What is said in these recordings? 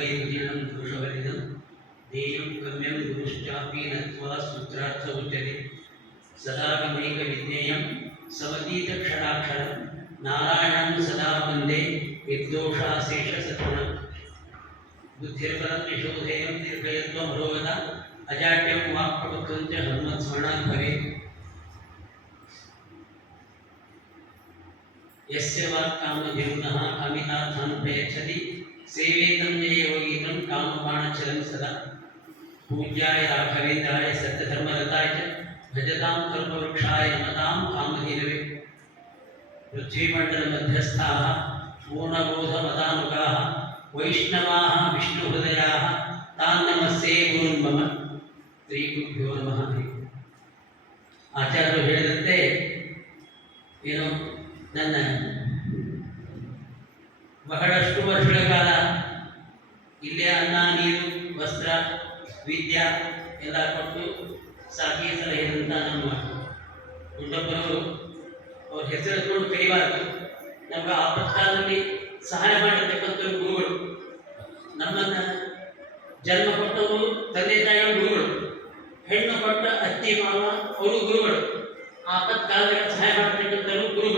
सर्वैर्जिनं दोषवर्जिनं देयं गम्यं गुरुश्चापि नत्वा सूत्रार्थ उच्यते सदागमैकविज्ञेयं समतीतक्षणाक्षरं नारायणं सदा वंदे निर्दोषाशेषसत्वरम् बुद्धिर्बलं निशोधेयं निर्भयत्वं रोगता अजाड्यं वाक्प्रभुत्वं च हनुमत्स्मरणात् भवेत् यस्य वाक्कामधिरुणः कामितार्थान् प्रयच्छति ಸೇವೆ ತನ್ಮಯ ಯೋಗಿನಂ ಕಾಮ ಬಾಣ ಚಲಂ ಸದಾ ಪೂಜ್ಯಾಯ ರಾಘವೇಂದ್ರಾಯ ಸತ್ಯಧರ್ಮರತಾಯ ಚ ಭಜತಾಂ ಕರ್ಮವೃಕ್ಷಾಯ ನಮತಾಂ ಕಾಮಧೀರವೇ ಪೃಥ್ವೀಮಂಡಲ ಮಧ್ಯಸ್ಥಾ ಪೂರ್ಣಬೋಧ ಪೂರ್ಣಬೋಧಮತಾನುಗಾ ವೈಷ್ಣವಾ ವಿಷ್ಣುಹೃದಯ ತಾನ್ ನಮಸ್ಸೇ ಗುರುನ್ಮಮ ಶ್ರೀ ಗುರುಭ್ಯೋ ನಮಃ ಆಚಾರ್ಯರು ಹೇಳಿದಂತೆ, ಏನು, ನನ್ನ ಬಹಳಷ್ಟು ವರ್ಷಗಳ ಕಾಲ ಇಲ್ಲೇ ಅನ್ನ, ನೀರು, ವಸ್ತ್ರ, ವಿದ್ಯಾ ಎಲ್ಲ ಕೊಟ್ಟು ಸಾಕಿ ಸಲಹಿದಂಥ ನಮ್ಮ ಗುಂಡಪ್ಪನವರು ಅವ್ರ ಹೆಸರು ಎತ್ಕೊಂಡು ಕರಿಬಾರದು. ನಮಗೆ ಆಪತ್ಕಾಲದಲ್ಲಿ ಸಹಾಯ ಮಾಡಿರ್ತಕ್ಕಂಥ ಗುರುಗಳು. ನಮ್ಮನ್ನು ಜನ್ಮ ಕೊಟ್ಟವರು ತಂದೆ ತಾಯಿಗಳು ಗುರುಗಳು. ಹೆಣ್ಣು ಕೊಟ್ಟ ಅತ್ತಿ, ಮಾವ, ಅವರು ಗುರುಗಳು. ಆಪತ್ಕಾಲದಲ್ಲಿ ಸಹಾಯ ಮಾಡತಕ್ಕಂಥವ್ರು ಗುರುಗಳು.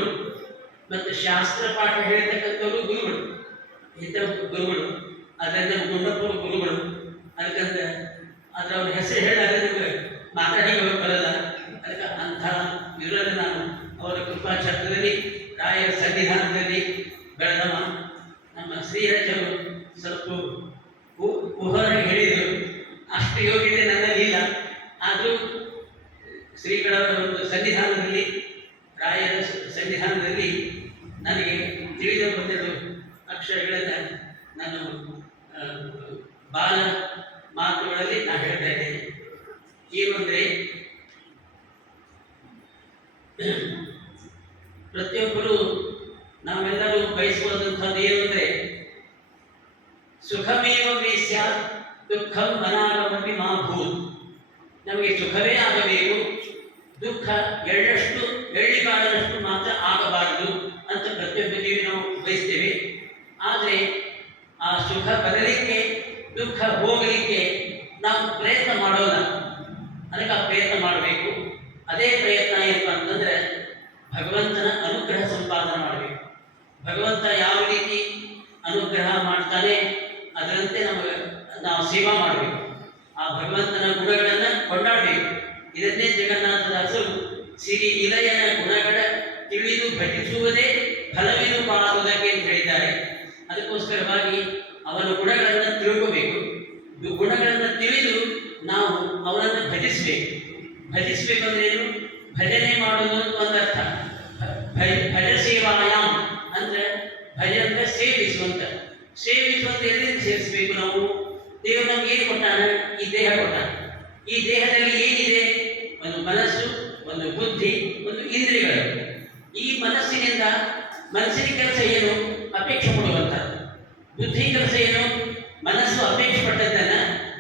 ಮತ್ತು ಶಾಸ್ತ್ರ ಪಾಠ ಹೇಳ್ತಕ್ಕಂಥವ್ರು ಗುರುಗಳು. ಇಂಥ ಗುರುಗಳು, ಅದರಿಂದ ಗುಂಡಪ್ಪನ ಗುರುಗಳು. ಅದಕ್ಕಂತ ಅದ್ರ ಅವ್ರ ಹೆಸರು ಹೇಳಿದ್ರೆ ನಿಮಗೆ ಮಾತಾಡಿ ಬರಲ್ಲ. ಅದಕ್ಕೆ ಅಂಥ ಇವರಲ್ಲಿ ನಾನು. ಅವರ ಕೃಪಾಚಾರದಲ್ಲಿ ರಾಯರ ಸನ್ನಿಧಾನದಲ್ಲಿ ಬೆಳೆದವ ನಮ್ಮ ಶ್ರೀರಾಜರು ಸ್ವಲ್ಪ ಕುಹರ ಹೇಳಿದರು. ಅಷ್ಟು ಯೋಗ್ಯತೆ ನನ್ನಲ್ಲಿ ಇಲ್ಲ. ಆದರೂ ಶ್ರೀಗಳವರ ಒಂದು ಸನ್ನಿಧಾನದಲ್ಲಿ ರಾಯರ ಸ- ಸನ್ನಿಧಾನದಲ್ಲಿ ನನಗೆ ತಿಳಿದ ಒಂದೆರಡು ಅಕ್ಷರಗಳನ್ನು ನಾನು ಆ, ಬಾಲ ಮಾತುಗಳಲ್ಲಿ ನಾನು ಹೇಳ್ತಾ ಇದ್ದೇನೆ ಏನು ಅಂದರೆ ಪ್ರತಿಯೊಬ್ಬರು ನಾವೆಲ್ಲರೂ ಬಯಸುವಂತಹದ್ದು ಏನಂದ್ರೆ, ಸುಖಮೇವ ಮೇ ಸ್ಯಾತ್ ದುಃಖಂ ಅನಾಗಮಿ ಮಾ ಭೂತ್. ನಮಗೆ ಸುಖವೇ ಆಗಬೇಕು, ದುಃಖ ಎಳ್ಳಷ್ಟು ಎಳ್ಳಿಬಾರದಷ್ಟು ಮಾತ್ರ ಆಗಬಾರದು ಅಂತ ಪ್ರತಿಯೊಬ್ಬ ಜೀವಿ ನಾವು ಬಯಸ್ತೇವೆ. ಆದರೆ, ಆ ಸುಖ ಬರಲಿಕ್ಕೆ, ದುಃಖ ಹೋಗಲಿಕ್ಕೆ ನಾವು ಪ್ರಯತ್ನ ಮಾಡೋಣ ಅದಕ್ಕೆ ಆ ಪ್ರಯತ್ನ ಮಾಡಬೇಕು. ಅದೇ ಪ್ರಯತ್ನ ಏನಪ್ಪ ಅಂತಂದ್ರೆ ಭಗವಂತನ ಅನುಗ್ರಹ ಸಂಪಾದನೆ ಮಾಡಬೇಕು. ಭಗವಂತ ಯಾವ ರೀತಿ ಅನುಗ್ರಹ ಮಾಡ್ತಾನೆ ಅದರಂತೆ ನಮಗೆ ನಾವು ಸೇವಾ ಮಾಡಬೇಕು. ಆ ಭಗವಂತನ ಗುಣಗಳನ್ನು ಕೊಂಡಾಡಬೇಕು. ಇದನ್ನೇ ಜಗನ್ನಾಥದಾಸರು ಸಿರಿ ಇಲಯನ ಗುಣಗಳ ತಿಳಿದು ಭಜಿಸುವುದೇ ಫಲವಿದು ಪಾಡುವುದಕ್ಕೆ ಅಂತ ಹೇಳಿದ್ದಾರೆ. ಅದಕ್ಕೋಸ್ಕರವಾಗಿ ಅವನ ಗುಣಗಳನ್ನು ತಿಳ್ಕೋಬೇಕು. ಗುಣಗಳನ್ನು ತಿಳಿದು ನಾವು ಅವನನ್ನು ಭಜಿಸಬೇಕು ಅಂದ್ರೆ ಏನು? ಭಜನೆ ಮಾಡುವುದು ಅಂತ ಒಂದರ್ಥ ಭಜ ಸೇವಾಯಾಮ್ ಅಂದ್ರೆ ಭಜ ಅಂದ್ರೆ ಸೇವಿಸುವಂತ. ಸೇವಿಸುವಂತ ಎಲ್ಲಿಂದ ಸೇವಿಸಬೇಕು ನಾವು? ದೇವರು ನಮ್ಗೆ ಏನು ಕೊಟ್ಟಾನ? ಈ ದೇಹ ಕೊಟ್ಟಾನ. ಈ ದೇಹದಲ್ಲಿ ಏನಿದೆ? ಒಂದು ಮನಸ್ಸು, ಒಂದು ಬುದ್ಧಿ, ಒಂದು ಇಂದ್ರಿಯಗಳು. ಈ ಮನಸ್ಸಿನಿಂದ ಮನಸ್ಸಿನ ಕೆಲಸ ಏನು? ಅಪೇಕ್ಷೆ ಪಡುವಂಥದ್ದು. ಬುದ್ಧಿ ಕೆಲಸ ಏನು? ಮನಸ್ಸು ಅಪೇಕ್ಷೆ ಪಟ್ಟದ್ದನ್ನ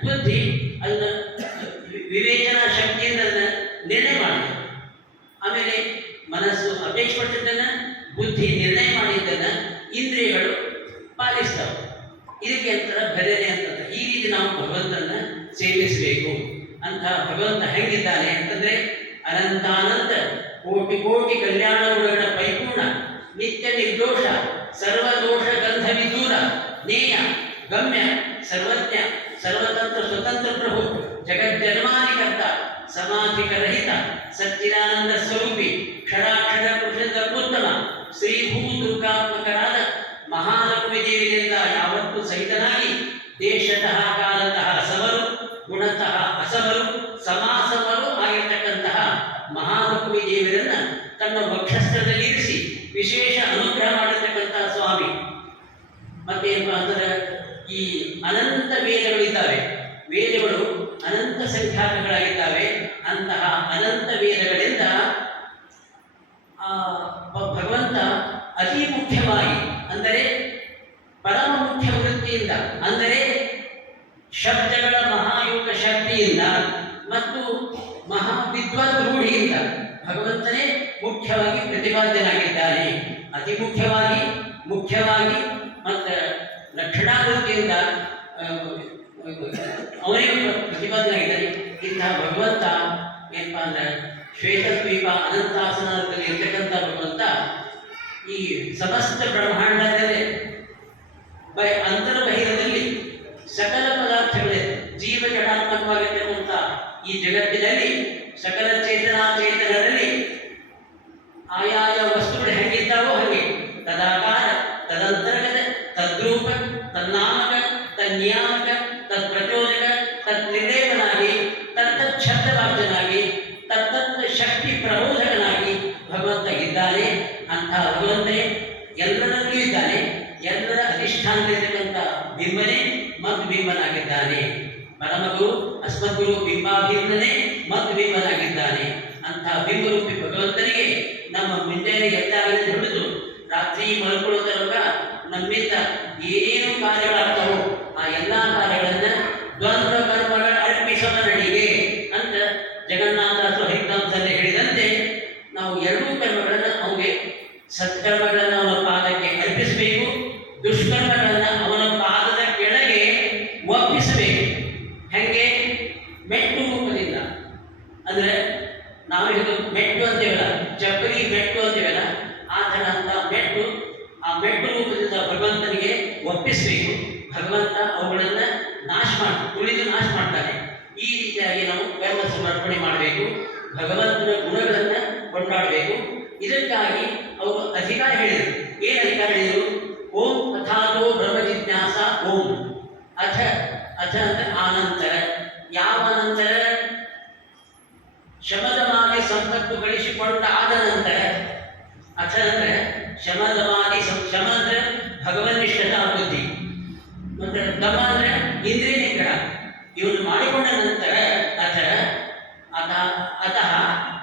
ಬುದ್ಧಿ ಅದನ್ನ ವಿವೇಚನಾ ಶಕ್ತಿಯಿಂದ ನಿರ್ಣಯ ಮಾಡಿದೆ. ಆಮೇಲೆ ಮನಸ್ಸು ಅಪೇಕ್ಷೆ ಪಟ್ಟದ್ದನ್ನ ಬುದ್ಧಿ ನಿರ್ಣಯ ಮಾಡಿದ್ದನ್ನ ಇಂದ್ರಿಯಗಳು ಪಾಲಿಸ್ತವೆ. ಇದಕ್ಕೆ ಅಂತರ ಬೆಲೆನೆ ಅಂತ ಈ ರೀತಿ ನಾವು ಭಗವಂತನ ಸೇವಿಸಬೇಕು ಅಂತ ಭಗವಂತ ಹೆಂಗಿದ್ದಾನೆ ಅಂತಂದ್ರೆ ಅನಂತಾನಂತ ಕೋಟಿ ಕೋಟಿ ಕಲ್ಯಾಣ ಗುಣಗಳ ಪರಿಪೂರ್ಣ, ನಿತ್ಯ ನಿರ್ದೋಷ, ಸರ್ವದೋಷ ಗಂಧ ವಿದೂರ ನೇಯ, ಗಮ್ಯ, ಸರ್ವಜ್ಞ, ಸರ್ವತಂತ್ರ, ಸ್ವತಂತ್ರ ಸಮಾಧಿಕರಹಿತ ಸಚ್ಚಿದಾನಂದ ಸ್ವರೂಪಿ ಕ್ಷರಾಕ್ಷರ ಪುರುಷದ ಉತ್ತಮ ಶ್ರೀ ಭೂ ದುರ್ಗಾತ್ಮಕರಾದ ಮಹಾಲಕ್ಷ್ಮಿ ದೇವಿಯಿಂದ ಯಾವತ್ತೂ ಸಹಿತನಾಗಿ ದೇಶತಃ ಕಾಲತಃ ಸಮರು ಗುಣತಃ ಅಸಮರು ಸಮಾಸಮರು ಆಗಿರ್ತಕ್ಕಂತಹ ಮಹಾಲಕ್ಷ್ಮಿ ದೇವಿಯರನ್ನ ತನ್ನ ವಕ್ಷಸ್ಥದಲ್ಲಿ ಇರಿಸಿ ವಿಶೇಷ ಅನುಗ್ರಹ ಮಾಡಿರ್ತಕ್ಕಂತಹ ಸ್ವಾಮಿ. ಮತ್ತೇನಪ್ಪ ಅಂದ್ರೆ ಈ ಅನಂತ ವೇದಗಳಿದ್ದಾವೆ. ವೇದಗಳು ಅನಂತ ಸಂಖ್ಯಾತಗಳಾಗಿದ್ದಾವೆ ಅಂತಹ ಅನಂತ ವೇದಗಳಿಂದ ಭಗವಂತ ಅತಿ ಮುಖ್ಯವಾಗಿ, ಅಂದರೆ ಪರಮ ಮುಖ್ಯ ವೃತ್ತಿಯಿಂದ, ಅಂದರೆ ಶಬ್ದಗಳ ಮಹಾಯೋಗ ಶಕ್ತಿಯಿಂದ ಮತ್ತು ಮಹಾ ರೂಢಿಯಿಂದ ಭಗವಂತನೇ ಮುಖ್ಯವಾಗಿ ಪ್ರತಿಪಾದ್ಯನಾಗಿದ್ದಾನೆ. ಅತಿ ಮುಖ್ಯವಾಗಿ ಮುಖ್ಯವಾಗಿ ಮತ್ತು ಲಕ್ಷಣಾವೃತ್ತಿಯಿಂದ ಅವನೇ ಪ್ರ- ಪ್ರತಿಪಾದನೆ ಆಗಿದ್ದಾನೆ ಇಂತಹ ಭಗವಂತ ಏನಪ್ಪ ಅಂದ್ರೆ ಶ್ವೇತದ್ವೀಪ ಅನಂತಾಸನದಲ್ಲಿ ಇರ್ತಕ್ಕಂಥ ಭಗವಂತ ಈ ಸಮಸ್ತ ಬ್ರಹ್ಮಾಂಡದಲ್ಲಿ ಬೈ ಅಂತರ್ಬಹಿರದಲ್ಲಿ ಸಕಲ ಪದಾರ್ಥಗಳೇ ಜೀವ ಜಡಾತ್ಮಕವಾಗಿರ್ತಕ್ಕಂಥ ಈ ಜಗತ್ತಿನಲ್ಲಿ ಸಕಲ ಚೇತನಾಚೇತನರಲ್ಲಿ ಆಯಾಯ ವಸ್ತುಗಳು ಹೆಂಗಿದ್ದಾವೋ ಹಾಗೆ ತದಾಕಾರ, ತದಂತರ್ಗತ, ತದ್ರೂಪ ತನ್ನಾಮಕ ತನ್ನಿಯಾಮಕ ಎಲ್ಲರ ಅಧಿಷ್ಠಾನದಲ್ಲಿರ್ತಕ್ಕಂಥ ಬಿಂಬನೇ ಮತ್ತು ಬಿಂಬನಾಗಿದ್ದಾನೆ ಪರಮಗುರು ಅಸ್ಮದ್ಗುರು ಬಿಂಬಾಭಿನ್ನನೇ ಮತ್ತು ಬಿಂಬನಾಗಿದ್ದಾನೆ ಅಂತಹ ಬಿಂಬರೂಪಿ ಭಗವಂತನಿಗೆ ನಮ್ಮ ಮುಂಜಾನೆ ಎಲ್ಲಾಗಲೇ ಹಿಡಿದು ರಾತ್ರಿ ಮಲ್ಕೊಳ್ಳೋದರೊಳಗ ನಮ್ಮಿಂದ ಏನು ಕಾರ್ಯಗಳಾಗ್ತಾವೋ ಆ ಎಲ್ಲಾ ಕಾರ್ಯಗಳನ್ನ ದ್ವಂದ್ವ ಕರ್ಮಗಳ ಅರ್ಪಿಸೋಣ ನಡಿಗೆ ಅಂತ ಜಗನ್ನಾಥ ಹರಿಕಾಂತಲ್ಲಿ ಹೇಳಿದಂತೆ ನಾವು ಎರಡೂ ಕರ್ಮಗಳನ್ನ ಅವನಿಗೆ ಸತ್ಕರ್ಮಗಳನ್ನ ಅವನ ಪಾದಕ್ಕೆ ಅರ್ಪಿಸಬೇಕು ದುಷ್ಕರ್ಮಗಳನ್ನ ಅವನ ಪಾದದ ಕೆಳಗೆ ಒಪ್ಪಿಸಬೇಕು ಹೆಂಗೆ ಮೆಟ್ಟು ರೂಪದಿಂದ ಅಂದ್ರೆ ನಾವು ಇದು ಮೆಟ್ಟು ಅಂತೀವಲ್ಲ ಚಪ್ಪಲಿ ಮೆಟ್ಟು ಅಂತೀವಲ್ಲ ಆ ಥರ ಅಂತ ಮೆಟ್ಟು, ಆ ಮೆಟ್ಟು ರೂಪದಿಂದ ಭಗವಂತನಿಗೆ ಒಪ್ಪಿಸಬೇಕು. ಭಗವಂತ ಅವುಗಳನ್ನ ನಾಶ ಮಾಡ, ತುಳಿದು ನಾಶ ಮಾಡ್ತಾನೆ. ಈ ರೀತಿಯಾಗಿ ನಾವು ಕರ್ಮ ಸಮರ್ಪಣೆ ಮಾಡಬೇಕು. ಭಗವಂತನ ಗುಣಗಳನ್ನ ಕೊಂಡಾಡಬೇಕು. ಇದಕ್ಕಾಗಿ ಅವರು ಅಧಿಕಾರ ಹೇಳಿದರು. ಏನು ಅಧಿಕಾರ ಹೇಳಿದರು? ಓಂ ಅಥಾತೋ ಬ್ರಹ್ಮ ಜಿಜ್ಞಾಸ ಓಂ. ಅಥ ಅಥ ಅಂತ ಆನಂತರ ಸಂಪತ್ತು ಗಳಿಸಿಕೊಂಡ ಆದ ನಂತರ ಅಥ ಅಂದ್ರೆ ಶಮದಮಾದಿ ಸಂ- ಶಮ ಅಂದ್ರೆ ಭಗವನ್ನಿಷ್ಠತಾ ಬುದ್ಧಿ ಮತ್ತೆ ದಮ ಅಂದ್ರೆ ಇಂದ್ರಿಯ ನಿಗ್ರಹ ಇವನು ಮಾಡಿಕೊಂಡ ನಂತರ ಅಥ ಅಥ ಅತಃ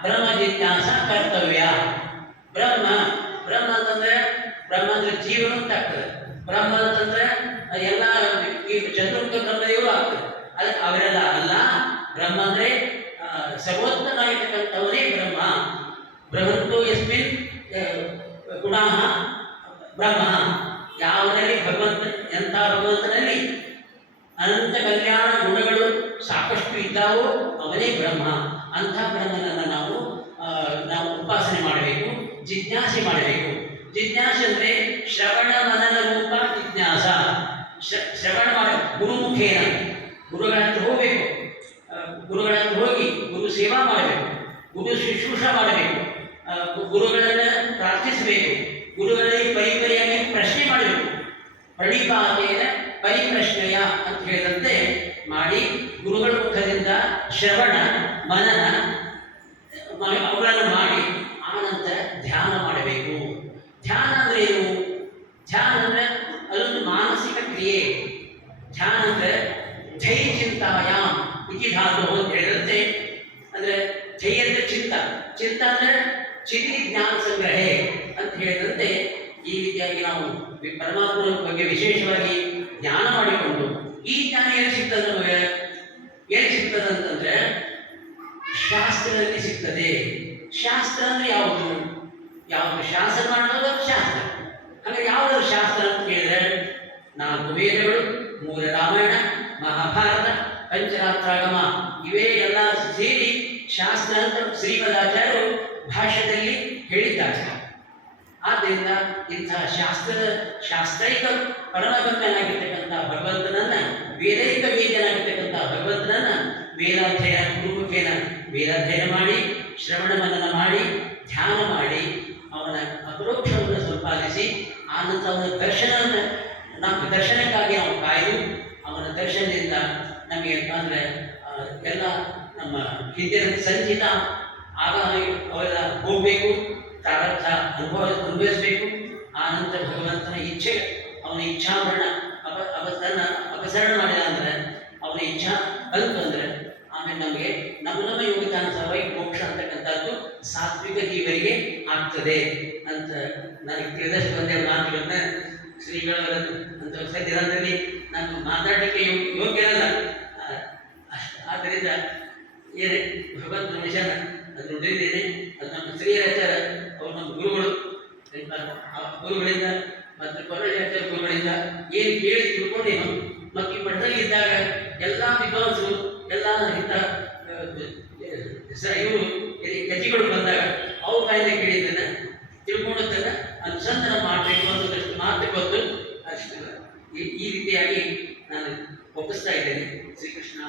ಬ್ರಹ್ಮ ಜಿಜ್ಞಾಸ ಕರ್ತವ್ಯ ಬ್ರಹ್ಮ ಬ್ರಹ್ಮ ಅಂತಂದ್ರೆ ಬ್ರಹ್ಮ ಅಂದ್ರೆ ಜೀವನ ಅಂತ ಆಗ್ತದೆ ಬ್ರಹ್ಮ ಅಂತಂದ್ರೆ ಎಲ್ಲ ಈ ಚತುರ್ಥ ಬ್ರಹ್ಮದೇವರು ಆಗ್ತದೆ ಅದಕ್ಕೆ ಅವರೆಲ್ಲ ಅಲ್ಲ ಬ್ರಹ್ಮ ಅಂದ್ರೆ ಆ, ಸರ್ವೋತ್ತಮನಾಗಿರ್ತಕ್ಕಂಥವನೇ ಬ್ರಹ್ಮ. ಬ್ರಹ್ಮಂತೋ ಯಸ್ಮಿನ್ ಗುಣಃ ಬ್ರಹ್ಮ. ಯಾವುದರಲ್ಲಿ ಭಗವಂತ, ಎಂಥ ಭಗವಂತನಲ್ಲಿ ಅನಂತ ಕಲ್ಯಾಣ ಗುಣಗಳು ಸಾಕಷ್ಟು ಇದ್ದಾವೋ ಅವನೇ ಬ್ರಹ್ಮ. ಅಂಥ ಬ್ರಹ್ಮನನ್ನು ನಾವು ನಾವು ಉಪಾಸನೆ ಮಾಡಬೇಕು, ಜಿಜ್ಞಾಸೆ ಮಾಡಬೇಕು. ಜಿಜ್ಞಾಸೆ ಅಂದರೆ ಶ್ರವಣ ಮನನ ರೂಪ ಜಿಜ್ಞಾಸ. ಶ್ರ- ಶ್ರವಣ ಮಾಡ, ಗುರುಮುಖೇನ. ಗುರುಗಳ ಹತ್ರ ಹೋಗಬೇಕು ಆ, ಗುರುಗಳ ಹತ್ರ ಹೋಗಿ ಗುರು ಸೇವಾ ಮಾಡಬೇಕು ಗುರು ಶುಶ್ರೂಷ ಮಾಡಬೇಕು. ಗುರುಗಳನ್ನ ಪ್ರಾರ್ಥಿಸಬೇಕು. ಗುರುಗಳಲ್ಲಿ ಪರಿಪರಿಯಾಗಿ ಪ್ರಶ್ನೆ ಮಾಡಬೇಕು ಪ್ರಣಿಪಾತೆಯ ಪರಿಪ್ರಶ್ನೆಯ ಅಂತ ಹೇಳಿದಂತೆ ಮಾಡಿ ಗುರುಗಳ ಮುಖದಿಂದ ಶ್ರವಣ, ಮನನ ಮ- ಅವುಗಳನ್ನು ಮಾಡಿ ಆನಂತರ ಧ್ಯಾನ ಮಾಡಬೇಕು ಧ್ಯಾನ ಅಂದ್ರೆ ಏನು ಧ್ಯಾನ ಅಂದ್ರೆ ಅದೊಂದು ಮಾನಸಿಕ ಕ್ರಿಯೆ ಧ್ಯಾನ ಅಂದ್ರೆ ಧೈ ಚಿಂತಾಯಾಮ್ ಇತಿ ಧಾತು ಅಂತ ಹೇಳಿದಂತೆ ಅಂದ್ರೆ ಧೈ ಅಂದ್ರೆ ಚಿಂತ ಚಿಟಿ ಜ್ಞಾನ ಸಂಗ್ರಹೆ ಅಂತ ಹೇಳಿದಂತೆ ಈ ರೀತಿಯಾಗಿ ನಾವು ಪರಮಾತ್ಮನ ಬಗ್ಗೆ ವಿಶೇಷವಾಗಿ ಜ್ಞಾನ ಮಾಡಿಕೊಂಡು ಈ ಜ್ಞಾನ ಎಲ್ಲಿ ಸಿಗ್ತದೆ ನಮಗೆ? ಎಲ್ಲಿ ಸಿಗ್ತದೆ ಅಂತಂದ್ರೆ ಶಾಸ್ತ್ರದಲ್ಲಿ ಸಿಗ್ತದೆ. ಶಾಸ್ತ್ರ ಅಂದ್ರೆ ಯಾವುದು? ಯಾವುದು ಶಾಸ್ತ್ರ ಮಾಡೋದು ಶಾಸ್ತ್ರ. ಹಾಗೆ ಯಾವುದು ಶಾಸ್ತ್ರ ಅಂತ ಕೇಳಿದ್ರೆ ನಾಲ್ಕು ವೇದಗಳು, ಮೂಲ ರಾಮಾಯಣ, ಮಹಾಭಾರತ, ಪಂಚರಾತ್ರಾಗಮ. ಶಾಸ್ತ್ರ ಅಂತ ಶ್ರೀಮದಾಚಾರ್ಯರು ಭಾಷೆಯಲ್ಲಿ ಹೇಳಿದ್ದಾರೆ. ಆದ್ದರಿಂದ ಇಂತಹ ಶಾಸ್ತ್ರದ ಶಾಸ್ತ್ರೈಕ ಪರಮಗಮ್ಯನಾಗಿರ್ತಕ್ಕಂಥ ಭಗವಂತನನ್ನ, ವೇದೈಕ ವೇದ್ಯನಾಗಿರ್ತಕ್ಕಂಥ ಭಗವಂತನನ್ನ ವೇದಾಧ್ಯಯನ ಪೂರ್ವಕೇನ ವೇದಾಧ್ಯಯನ ಮಾಡಿ, ಶ್ರವಣ ಮನನ ಮಾಡಿ, ಧ್ಯಾನ ಮಾಡಿ, ಅವನ ಅಪರೋಕ್ಷವನ್ನು ಸಂಪಾದಿಸಿ ಆನಂತರ ಅವನ ದರ್ಶನವನ್ನು ನಮ್ಮ ದರ್ಶನಕ್ಕಾಗಿ ನಾವು ಕಾಯ್ದು, ಅವನ ದರ್ಶನದಿಂದ ನಮಗೆ ಅಂದರೆ ಎಲ್ಲ ನಮ್ಮ ಹಿಂದಿನ ಸಂಚಿತ ಆಗಿ ಅವೆಲ್ಲ ಹೋಗಬೇಕು ಪ್ರಾರಬ್ಧ ಅನುಭವ ಅನುಭವಿಸಬೇಕು. ಆನಂತರ ಭಗವಂತನ ಇಚ್ಛೆ ಅವನ ಇಚ್ಛಾವರಣ ಅಪ ತನ್ನ ಅಪಸರಣ ಮಾಡಿದ ಅಂದ್ರೆ ಅವನ ಇಚ್ಛಾ ಬಂತು ಅಂದ್ರೆ ಆಮೇಲೆ ನಮಗೆ ನಮ್ಮ ನಮ್ಮ ಯೋಗ್ಯತಾನುಸಾರವಾಗಿ ಮೋಕ್ಷ ಅಂತಕ್ಕಂಥದ್ದು ಸಾತ್ವಿಕ ಜೀವರಿಗೆ ಆಗ್ತದೆ ಅಂತ ನನಗೆ ತಿಳಿದಷ್ಟು ಒಂದೇ ಮಾತುಗಳನ್ನ ಶ್ರೀಗಳವರನ್ನು ಅಂತ ದಿನದಲ್ಲಿ ನಾನು ಮಾತಾಡಲಿಕ್ಕೆ ಯೋಗ್ಯ ಆ, ಅಷ್ಟ್- ಆದ್ದರಿಂದ ಏನೇ, ಭಗವಂತ ಮನುಷ್ಯನ ಅದನ್ನು ನುಡಿದಿದ್ದೇನೆ ಅದು ನಮ್ಮ ಶ್ರೀಯರಾಚಾರ ಅವರು ನಮ್ಮ ಗುರುಗಳು ಗುರುಗಳಿಂದ ಮತ್ತು ಕೊರಳಾಚಾರ್ಯ ಗುರುಗಳಿಂದ ಏನು ಕೇಳಿ ತಿಳ್ಕೊಂಡೇನು ಮತ್ತು ಈ ಮಠದಲ್ಲಿ ಮಠದಲ್ಲಿದ್ದಾಗ ಎಲ್ಲ ವಿದ್ವಾಂಸರು, ಎಲ್ಲ ಹಿತ ಇವರು ಗತಿಗಳು ಬಂದಾಗ ಅವ್ರ ಕಾಯಿಲೆ ಕೇಳಿದ್ದನ್ನ ತಿಳ್ಕೊಂಡದ್ದನ್ನ ಅನುಸಂಧಾನ ಮಾಡಬೇಕು ಅನ್ನೋದಷ್ಟು ಮಾತು ಗೊತ್ತು. ಅಷ್ಟು ಈ ರೀತಿಯಾಗಿ ನಾನು ಒಪ್ಪಿಸ್ತಾ ಇದ್ದೇನೆ. ಶ್ರೀಕೃಷ್ಣ.